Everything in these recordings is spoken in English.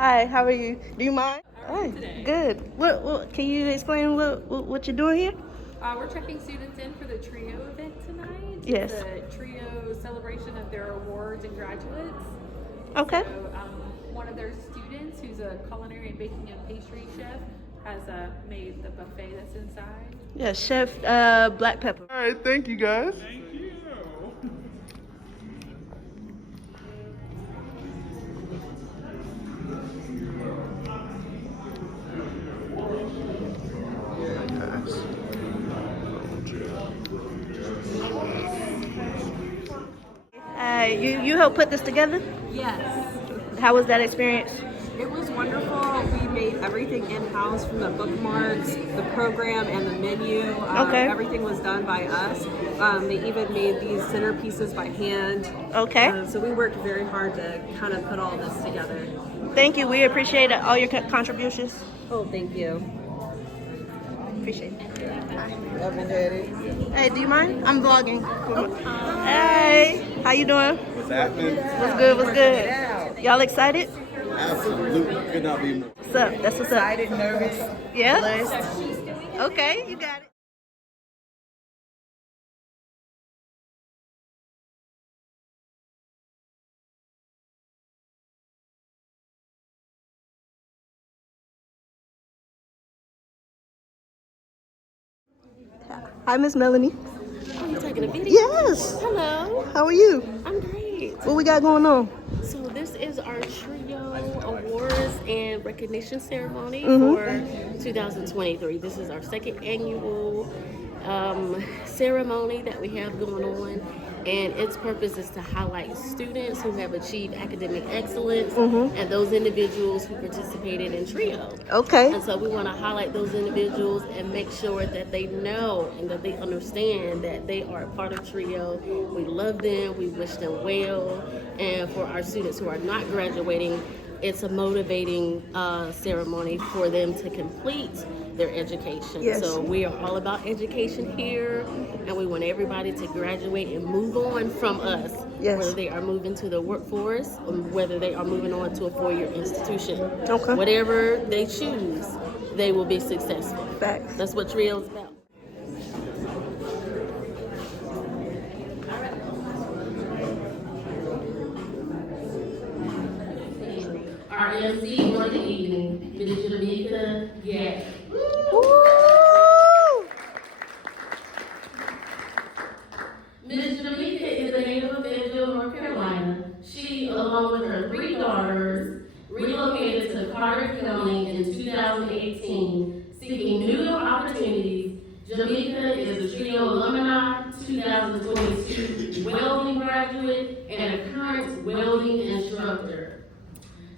Hi, how are you? Do you mind? How are you today? Good. What can you explain what you're doing here? We're checking students in for the trio event tonight. Yes. It's a trio celebration of their awards and graduates. Okay. So one of their students, who's a culinary and baking and pastry chef, has made the buffet that's inside. Yeah, Chef Black Pepper. All right, thank you guys. Thank you. You helped put this together? Yes, How was that experience? it was wonderful. We made everything in-house, from the bookmarks, the program, and the menu. Okay. Everything was done by us. They even made these centerpieces by hand. Okay. So we worked very hard to kind of put all this together. Thank you. We appreciate all your contributions. Oh, thank you. Appreciate it. Level-headed. Hey, do you mind? I'm vlogging. Hey, how you doing? What's happening? What's good? What's good? Y'all excited? Absolutely. Could not be more. What's up? That's what's up. Excited, nervous, Yeah? blessed. Okay, you got it. Hi, Miss Melanie. Are you taking a video? Yes. Hello. How are you? I'm great. What we got going on? So this is our trio awards and recognition ceremony Mm-hmm. for 2023. This is our second annual ceremony that we have going on, and its purpose is to highlight students who have achieved academic excellence and those individuals who participated in trio. Okay. And so we want to highlight those individuals and make sure that they know and that they understand that they are a part of trio. We love them, we wish them well, and for our students who are not graduating, it's a motivating ceremony for them to complete their education. Yes. So we are all about education here, and we want everybody to graduate and move on from us, Yes. whether they are moving to the workforce or whether they are moving on to a four-year institution. Okay. Whatever they choose, they will be successful. Facts. That's what TRIO is about. Our MC for the evening, Ms. Jamaica Blaque. Ms. Jamaica is a native of Fayetteville, North Carolina. She, along with her three daughters, relocated to Catered County in 2018, seeking new opportunities. Jamaica is a TRIO alumni, 2022 welding graduate, and a current welding instructor.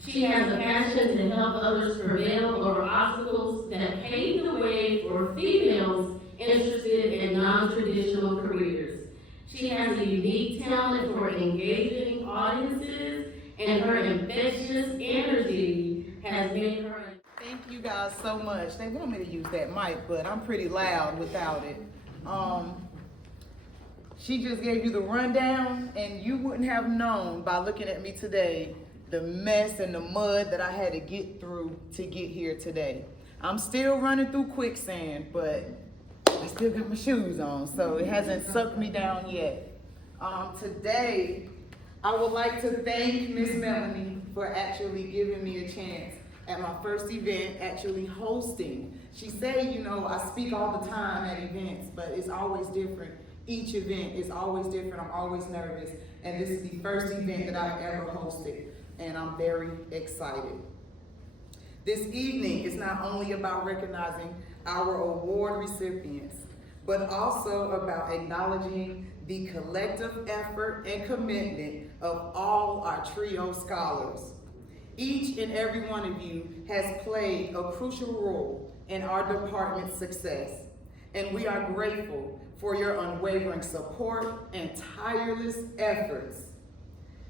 She has a passion to help others prevail over obstacles that pave the way for females interested in non-traditional careers. She has a unique talent for engaging audiences, and her infectious energy has made her. Thank you guys so much. They want me to use that mic, but I'm pretty loud without it. She just gave you the rundown, and you wouldn't have known by looking at me today the mess and the mud that I had to get through to get here today. I'm still running through quicksand, but I still got my shoes on, so it hasn't sucked me down yet. Today, I would like to thank Miss Melanie for actually giving me a chance at my first event, actually hosting. She said, you know, I speak all the time at events, but it's always different. Each event is always different. I'm always nervous, and this is the first event that I've ever hosted, and I'm very excited. This evening is not only about recognizing our award recipients, but also about acknowledging the collective effort and commitment of all our TRIO scholars. Each and every one of you has played a crucial role in our department's success, and we are grateful for your unwavering support and tireless efforts.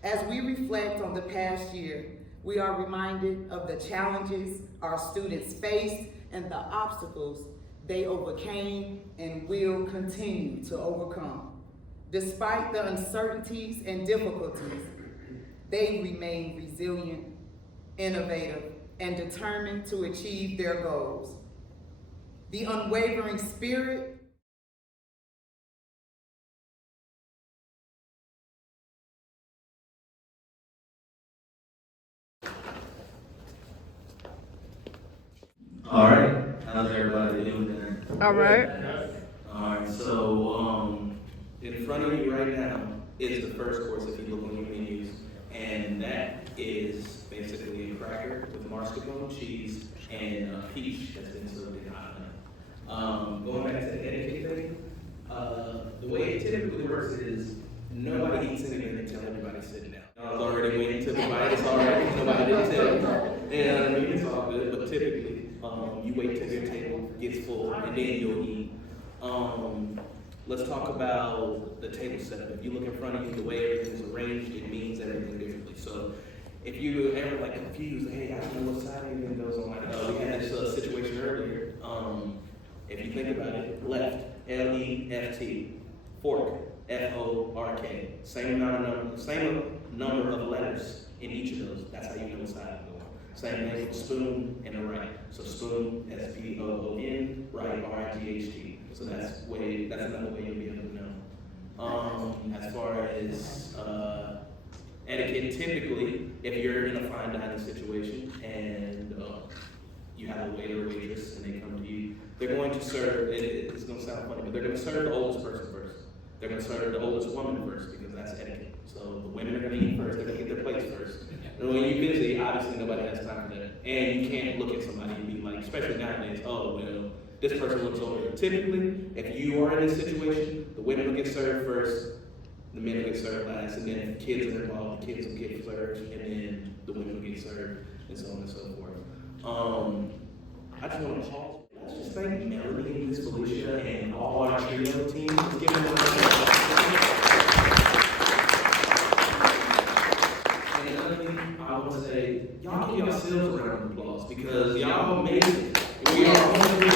As we reflect on the past year, we are reminded of the challenges our students faced and the obstacles they overcame and will continue to overcome. Despite the uncertainties and difficulties, they remain resilient, innovative, and determined to achieve their goals. The unwavering spirit All right, how's everybody doing there? All right. All right, so in front of you right now is the first course if you look on your menus, and that is basically a cracker with mascarpone, cheese, and peach that's been served in hot honey. Going back to the etiquette thing, the way it typically works is nobody eats anything until everybody's sitting down. I was already waiting to divide us already, nobody didn't tell you. And I mean, it's all good, but typically, you wait till your table gets full and then you'll eat. Let's talk about the table setup. If you look in front of you, the way everything's arranged, it means everything differently. So if you ever like confused, hey, I don't know what side anything goes on. We had this situation earlier. If you think about it, left, L-E-F-T, fork, F-O-R-K. Same number of letters in each of those. That's how you know what side to go on. Same thing with spoon and a right. So spoon, S-P-O-O-N, right, R-I-G-H-T. So that's another way you'll be able to know. As far as etiquette, typically, if you're in a fine dining situation and you have a waiter or waitress and they come to you, they're going to serve, it's going to sound funny, but they're going to serve the oldest person first. They're going to serve the oldest woman first because that's etiquette. So the women are going to eat first, they're going to get their plates first. And when you're busy, obviously nobody has time for that. And you can't look at somebody and be like, especially nowadays, oh, well, this person looks over. Typically, if you are in this situation, the women will get served first, the men will get served last, and then if kids are involved, the kids will get served, and then the women will get served, and so on and so forth. I just want to pause. Let's just thank Melody, Miss Felicia, and all our trio teams for giving us And another thing I want to say, y'all give yourselves a round of applause because y'all made it. We are all made it.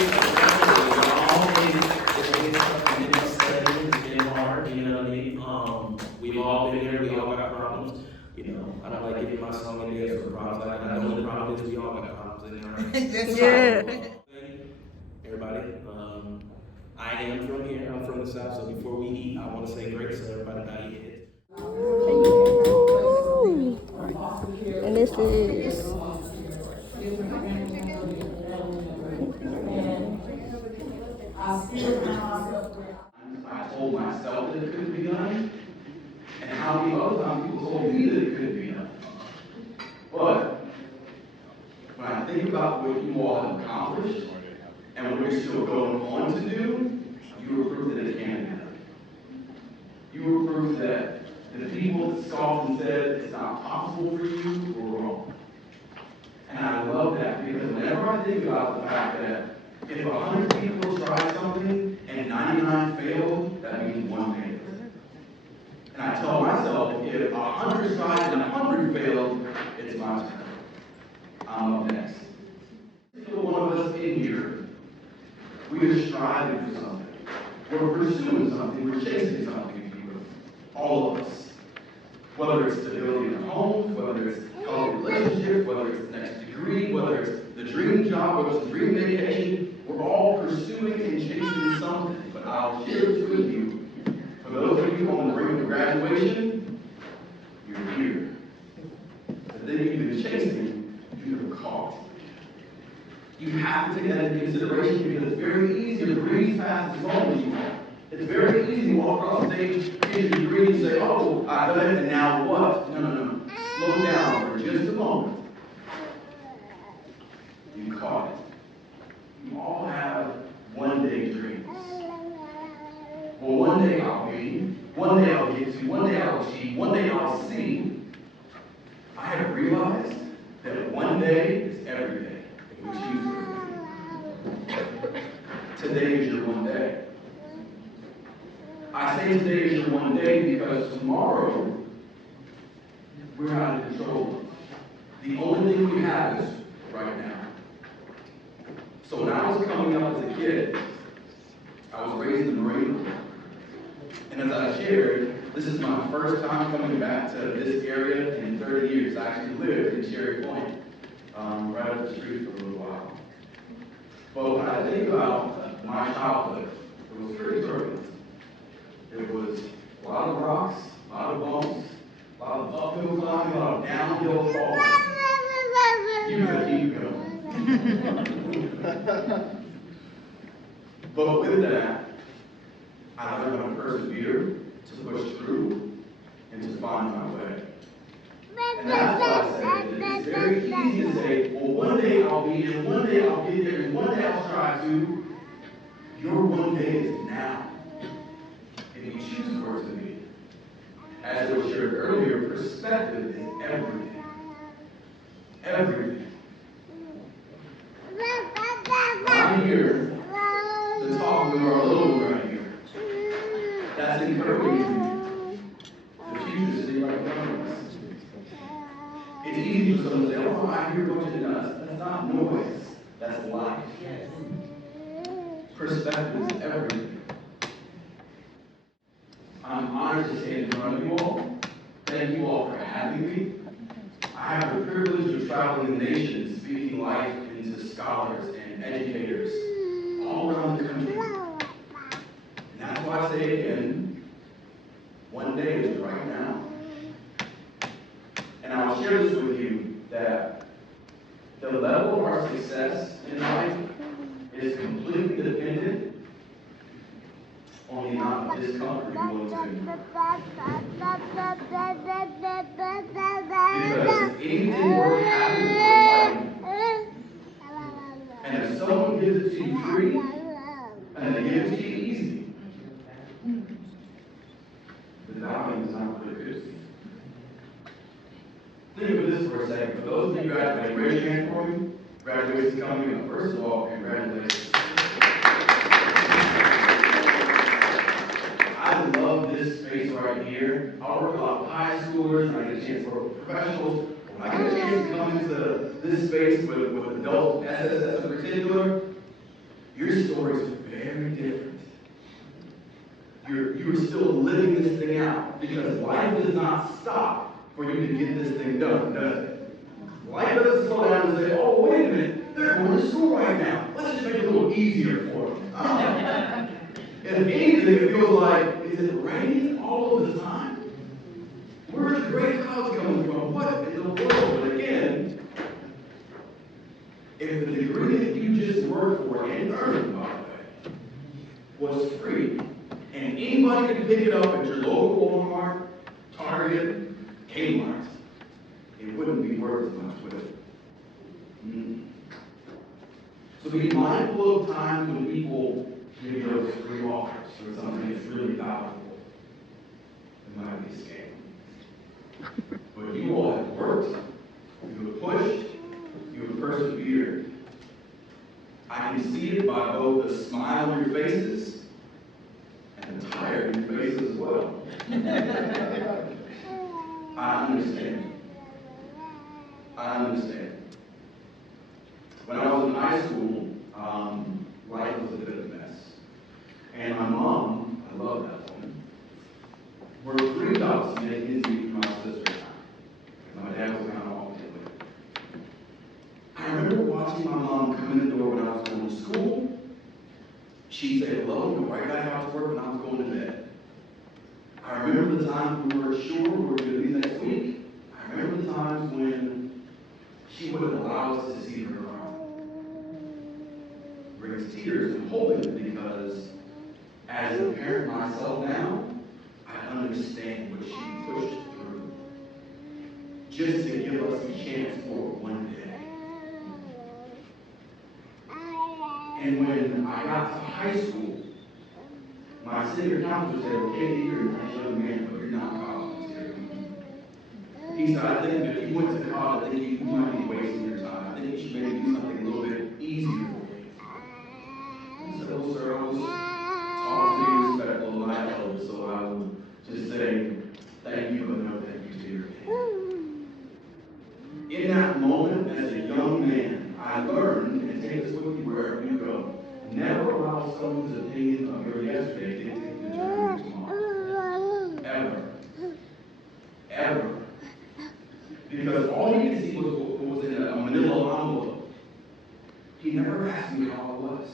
Y'all made it. It's been hard, you know what I mean? We've all been there, we all got problems. You know, I don't like giving my song and dance for problems. The only problem is we all got problems in there, right? That's Yeah. Everybody, I am from here, I'm from the South, so before we eat, I want to say grace so everybody bow your head. And this is I told myself that it couldn't be done, and how many other times people told me that it couldn't be done. But when I think about what you all have accomplished and what you're still going on to do, you were proof that it can be done. You were proof that the people that scoffed and said it's not possible for you were wrong. And I love that because whenever I think about the fact that if 100 people tried something and 99 failed, that means one failed. And I tell myself, if 100 tried and 100 failed, it's my turn. I'm up next. Every one of us in here, we are striving for something. We're pursuing something. We're chasing something, if you will. All of us. Whether it's stability in our homes, whether it's healthy relationships, whether it's the next degree, whether it's the dream job, whether it's the dream vacation, we're all pursuing and chasing something. But I'll share this with you. For those of you on the brink of graduation, you're here. The thing you've been chasing, you're caught. You have to take that into consideration because it's very easy to breeze past this moment you have. It's very easy to walk across the stage, get your degree, and say, oh, I've done it, and now what? No. Slow down for just a moment. You caught it. You all have one-day dreams. Well, one day I'll be, one day I'll get to, one day I'll achieve, one day I'll see. I have realized that one day is every day. We choose it. Today is your one day. I say today is your one day because tomorrow we're out of control. The only thing we have is right now. So when I was coming up as a kid, I was raised in the Marine Corps. And as I shared, this is my first time coming back to this area in 30 years. I actually lived in Cherry Point. right up the street for a little while. But when I think about my childhood, it was pretty turbulent. It was a lot of rocks, a lot of bumps, a lot of uphill climbing, a lot of downhill falling. You gotta keep going. But with that, I learned how to persevere, to push through, and to find my way. And that's why I say that it's very easy to say, well, one day I'll be there, one day I'll get there, and one day I'll try to. Your one day is now. If you choose for it to be. As it was shared earlier, perspective is everything. Everything. I'm here to talk with our little one right here. That's encouraging to me. The future is sitting right in front of us. It's easy for someone to say, oh, I hear what you does. That's not noise. That's life. Perspective is everything. I'm honored to stand in front of you all. Thank you all for having me. I have the privilege of traveling the nation, speaking life into scholars and educators all around the country. And that's why I say again, one day is right now. And I'll share this with you that the level of our success in life is completely dependent on the amount of discomfort you're willing to endure. Because anything worth having is worth fighting. And if someone gives it to you free, and they give it to you easy, the value is not what it is. Think of this for a second. For those of you graduating, raise your hand for me. Graduation's coming up. First of all, congratulations. I love this space right here. I work a lot with high schoolers, and I get a chance to work with professionals. When I get a chance to come into this space with adults, SSS in particular, your story is very different. You're still living this thing out because life does not stop for you to get this thing done, does it? Life doesn't slow down and say, oh, wait a minute, they're going to school right now. Let's just make it a little easier for them. If anything, it feels like, is it raining all of the time? Where are the gray clouds coming from? What in the world? But again, if the degree that you just worked for and earned, by the way, was free, and anybody could pick it up at your local Walmart, Target, Kmart, it wouldn't be worth as much, would it? So be mindful of times when people give you those free offers or something that's really valuable. It might be a scam. But you all have worked, you have pushed, you have persevered. I can see it by both the smile on your faces and the tired in your faces as well. I understand. I understand. When I was in high school, life was a bit of a mess. And my mom, I love that woman, worked 3 jobs to make ends meet for my sister and I. My dad was kind of off the way. I remember watching my mom come in the door when I was going to school. She'd say hello and go right back out to work when I was going to bed. I remember the times we weren't sure we were going to be next week. I remember the times when she wouldn't allow us to see her cry. Brings tears and holding it because as a parent myself now, I understand what she pushed through just to give us a chance for one day. And when I got to high school, my senior counselor said, okay, you're a nice young man, but you're not college material. He said, I think that if you went to college, I think you might be wasting your time. I think you should maybe do something a little bit easier for you. I said, well, sir, I was taught to be respectful of my elders, so I will just say thank you, but no thank you to your opinion. In that moment, as a young man, I learned, and take this with you wherever you go, never allow someone's opinion of your yesterday to dictate the journey tomorrow. Ever. Ever. Because all you can see was in a He never asked me how I was.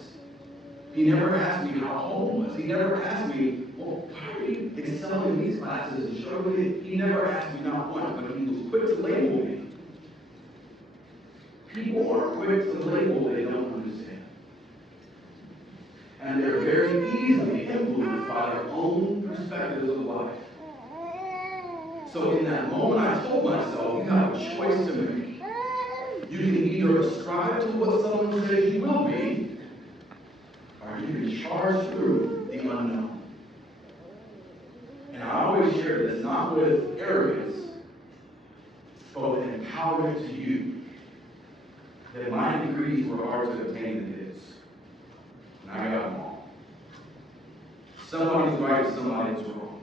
He never asked me how home was. He never asked me, well, why are you excelling in these classes and struggling? He never asked me not once, but he was quick to label me. People are quick to label what they don't understand. And they're very easily influenced by their own perspectives of life. So in that moment, I told myself, you have a choice to make. You can either ascribe to what someone says you will be, or you can charge through the unknown. And I always share this, not with arrogance, but with empowerment to you. That my degrees were hard to obtain than his. And I got them all. Somebody's right, somebody's wrong.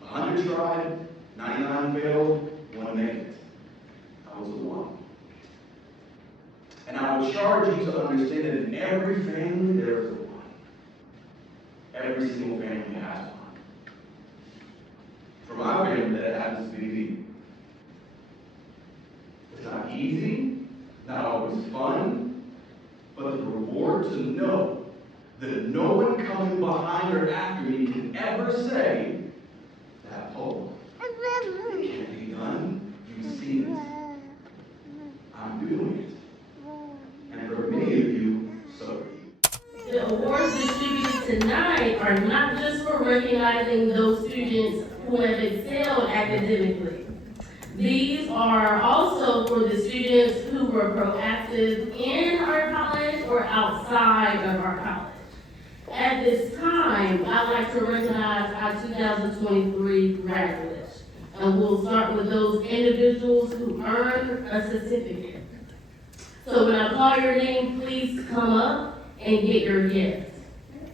100 tried, 99 failed, 1 made it. I was the one. And I will charge you to understand that in every family there is a one. Every single family has one. For my family, that happens to be me. It's not easy, not always fun, but the reward to know that no one coming behind or after me can ever say, that poem, it can't be done, you've seen it. I'm doing it. And for many of you, so are you. The awards distributed tonight are not just for recognizing those students who have excelled academically. These are also for the students who were proactive in our college or outside of our college. At this time, I'd like to recognize our 2023 graduates. And we'll start with those individuals who earned a certificate. So when I call your name, please come up and get your gift.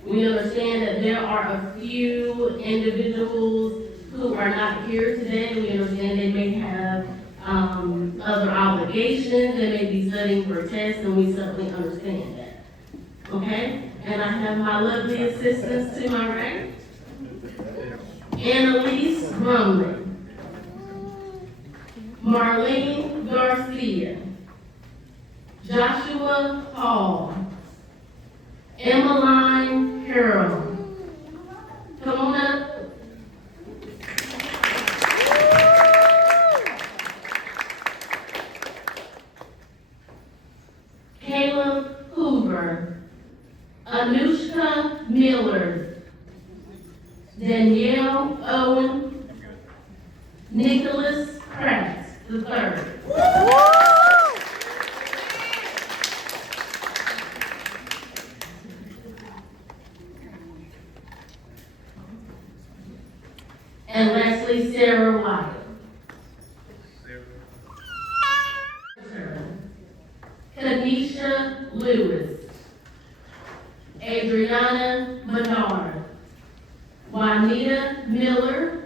We understand that there are a few individuals who are not here today. We understand they may have other obligations, they may be studying for tests, and we certainly understand that. Okay? And I have my lovely assistants to my right. Annalise Brumley. Marlene Garcia. Joshua Hall. Emmeline Harrell. Come on up. Caleb Hoover. Anushka Miller. Danielle Owen. Nicholas Pratt III. And lastly, Sarah White. Kanisha Lewis. Adriana Menard. Juanita Miller.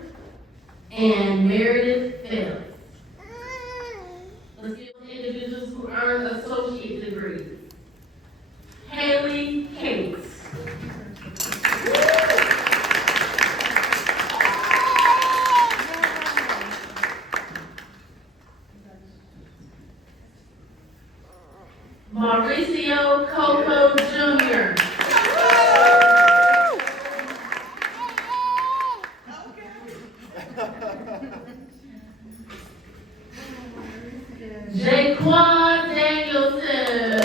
And Meredith Phelps. Let's give individuals who earn associate degrees. Haley Cates. Mauricio Coco Jr. Jaquan Danielson.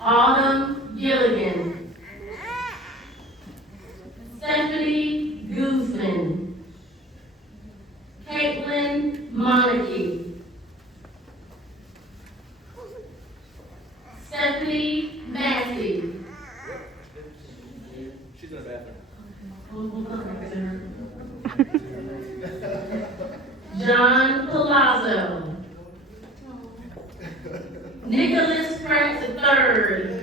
Autumn Gilligan. Stephanie Guzman. Caitlin Monarchy. Stephanie Massey. She's in the bathroom. John Palazzo. Nicholas Pratt III.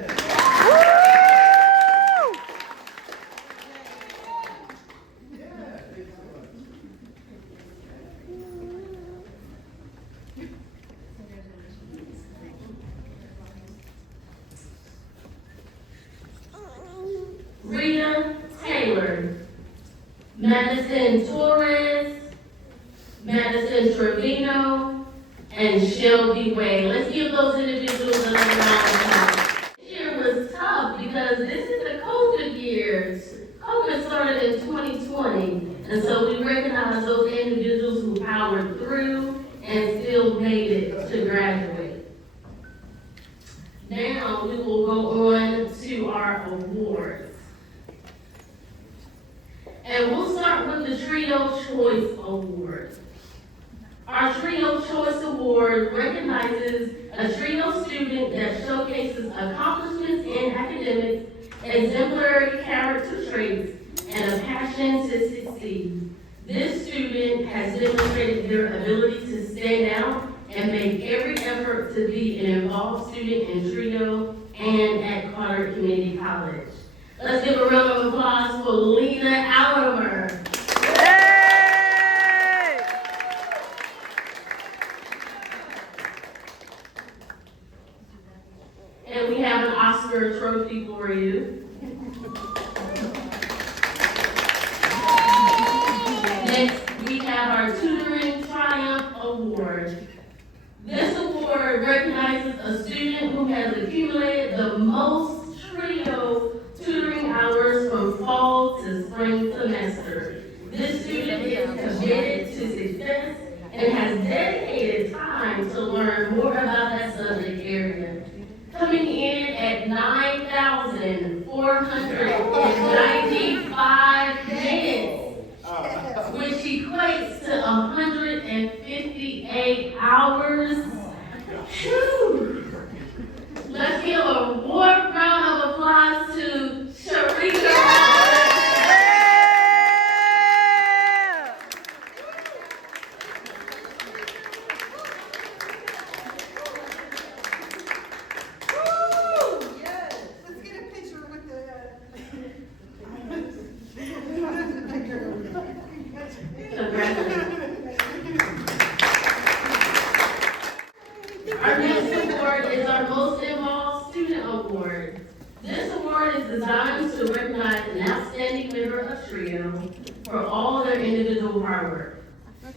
Rita Madison Torres, Madison Trevino, and Shelby Way. Let's give those individuals another round of applause. This year was tough because this is the COVID year. COVID started in 2020, and so we recognize those individuals who powered through and still made it to graduate. Now we will go on to our awards. And we'll start with the Trio Choice Award. Our Trio Choice Award recognizes a trio student that showcases accomplishments in academics, exemplary character traits, and a passion to succeed. This student has demonstrated their ability to stand out and make every effort to be an involved student in Trio and at Catered Community College. Let's give a round of applause for Lena Allimer. And we have an Oscar trophy for you. Next, we have our Tutoring Triumph Award. This award recognizes a student who has accumulated the most trio tutoring hours from fall to spring semester. This student is committed to success and has dedicated time to learn more about that subject area. Coming in at 9,495 minutes, which equates to 158 hours. Whew. Let's give a warm round of applause to Sharika. Our next award is our Most Involved Student Award. This award is designed to recognize an outstanding member of Trio for all their individual hard work.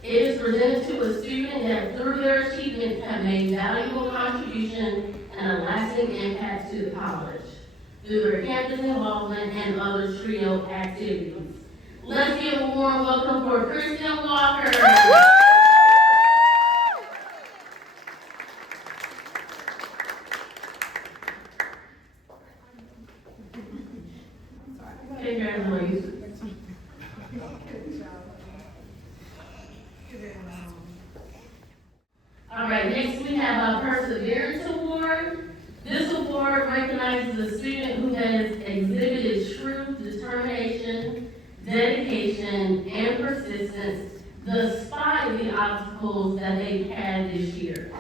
It is presented to a student that through their achievements have made valuable contribution and a lasting impact to the college through their campus involvement and other Trio activities. Let's give a warm welcome for Kristen Walker. Congratulations. All right, next we have our Perseverance Award. This award recognizes a student who has exhibited true determination, dedication, and persistence despite the obstacles that they've had this year.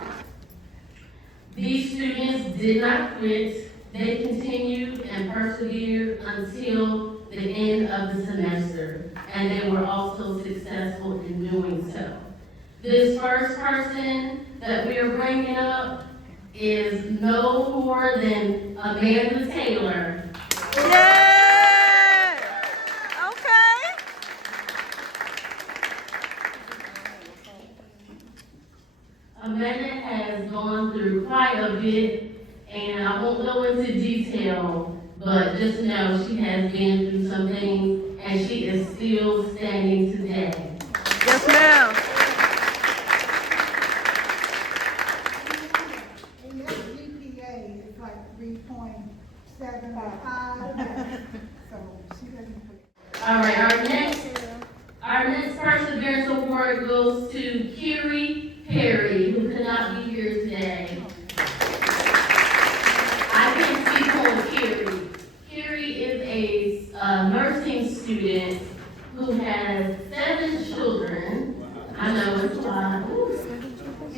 These students did not quit. They continued and persevered until the end of the semester, and they were also successful in doing so. This first person that we are bringing up is no more than Amanda Taylor. Yay! Okay. Amanda has gone through quite a bit, and I won't go into detail, but just know she has been through some things, and she is still standing today. Yes, ma'am. And that GPA is like 3.75, so she doesn't put. All right, our next Perseverance Award goes to Kiri Perry, who could not be here today. I can speak on Kiri. Kiri is a nursing student who has 7 children. I know it's a lot.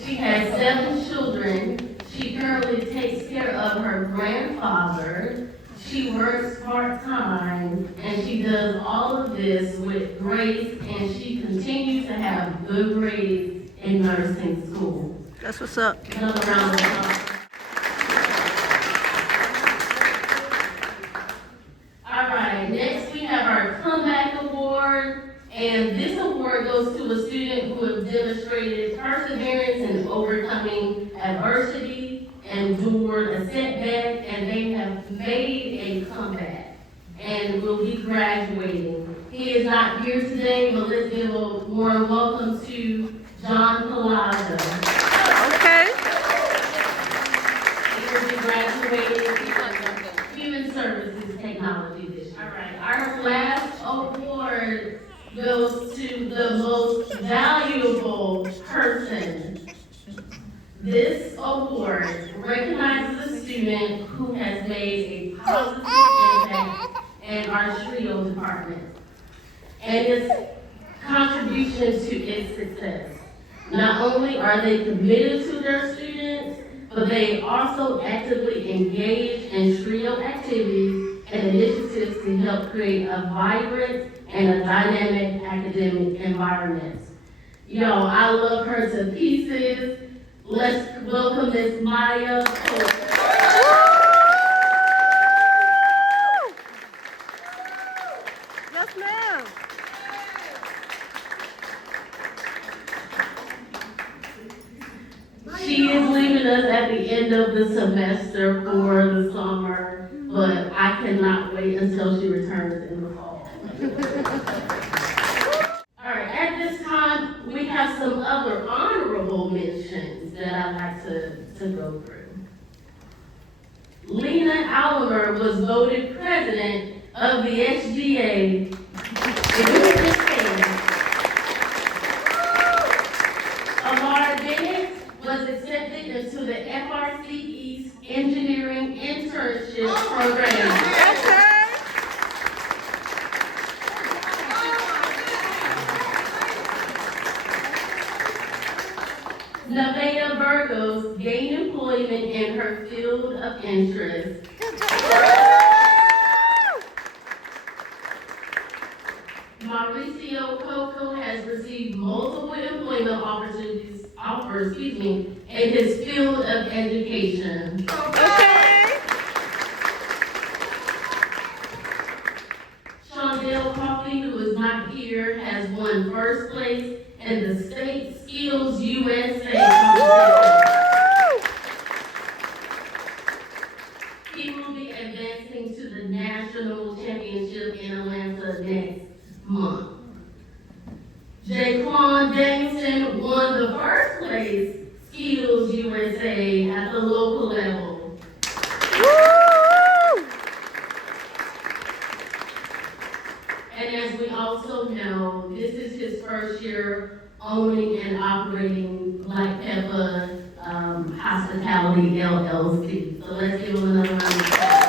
She has 7 children. She currently takes care of her grandfather. She works part-time, and she does all of this with grace, and she continues to have good grades in nursing school. That's what's up. Another round of applause. All right, next we have our Comeback Award. goes to a student who has demonstrated perseverance in overcoming adversity, endured a setback, and they have made a comeback and will be graduating. He is not here today, but let's give a warm welcome to John Palazzo. Okay. He will be graduating Human Services Technology this year. All right, our last award goes to the most valuable person. This award recognizes a student who has made a positive impact in our TRIO department and its contribution to its success. Not only are they committed to their students, but they also actively engage in TRIO activities and initiatives to help create a vibrant and a dynamic academic environment. Yo, I love her to pieces. Let's welcome Miss Maya. Yes, ma'am. She is leaving us at the end of the semester for the summer, but I cannot wait until she returns in the fall. All right, at this time, we have some other honorable mentions that I'd like to go through. Lena Almer was voted president of the SGA. Amar Bennett was accepted into the FRC East Engineering Internship Program. Nevaeh Burgos gained employment in her field of interest. Mauricio Coco has received multiple employment offers, in his field of education. Shondell Coffey, who is not here, has won first place in the State Skills USA competition. He will be advancing to the national championship in Atlanta next month. Jaquan Jameson won the first place Skills USA at the local level. And as we also know, this is his first year owning and operating Blaque Peppa Hospitality LLC. So let's give him another round of applause.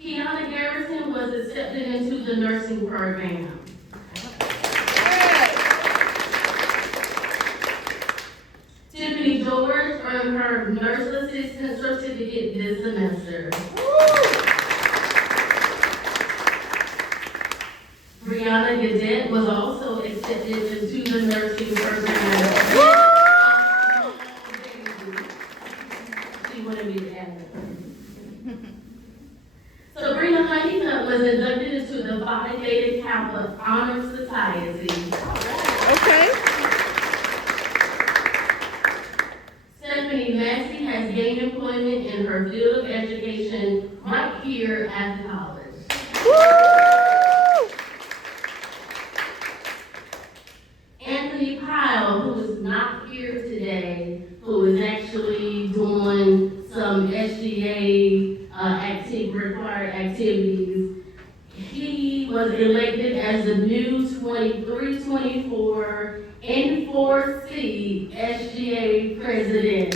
Kiana Garrison was accepted into the nursing program. Tiffany George earned her nurse assistant certificate this semester. Brianna Gadet was also accepted into the nursing program. She wanted me to add that. Sabrina Honeycutt was inducted into the Phi Beta Kappa Honor Society. Okay. Stephanie Massey has gained employment in her field of education right here at the college. Anthony Pyle, who is not here today, who is actually doing some SGA required activities. He was elected as the new 23-24 N4C SGA president.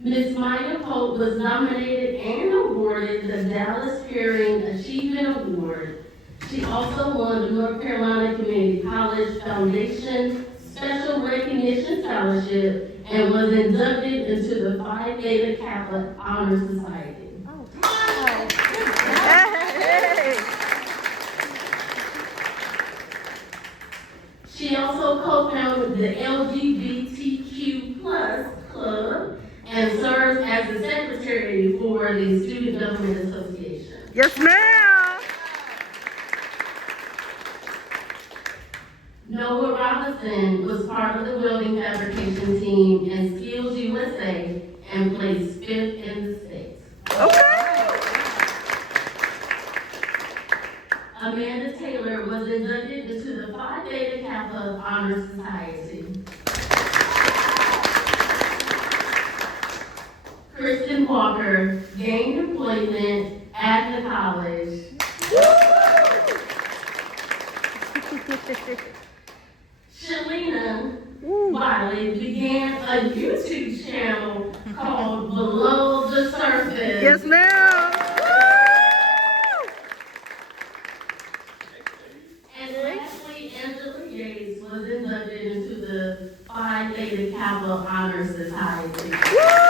Ms. Maya Pope was nominated and awarded the Dallas Hearing Achievement Award. She also won the North Carolina Community College Foundation Special Recognition Scholarship and was inducted into the Phi Beta Kappa Honor Society. She also co-founded the LGBTQ+ Club and and serves as the secretary for the Student Government Association. Yes, ma'am. Noah Robinson was part of the welding fabrication team in Skills USA and placed 5th in the state. Okay. Amanda Taylor was inducted into the Phi Beta Kappa Honor Society. Kristen Walker gained employment at the college. Shalina Wiley began a YouTube channel called Below the Surface. Yes, ma'am. And lastly, Angela Yates was inducted into the Phi Beta Kappa Honor Society.